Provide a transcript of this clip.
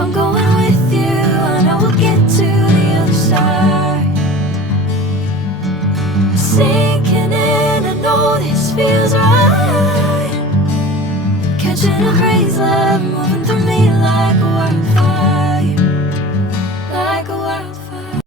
I'm going with you, I know we'll get to the other side. Sinking in, I know this feels right. Catching a crazy love, moving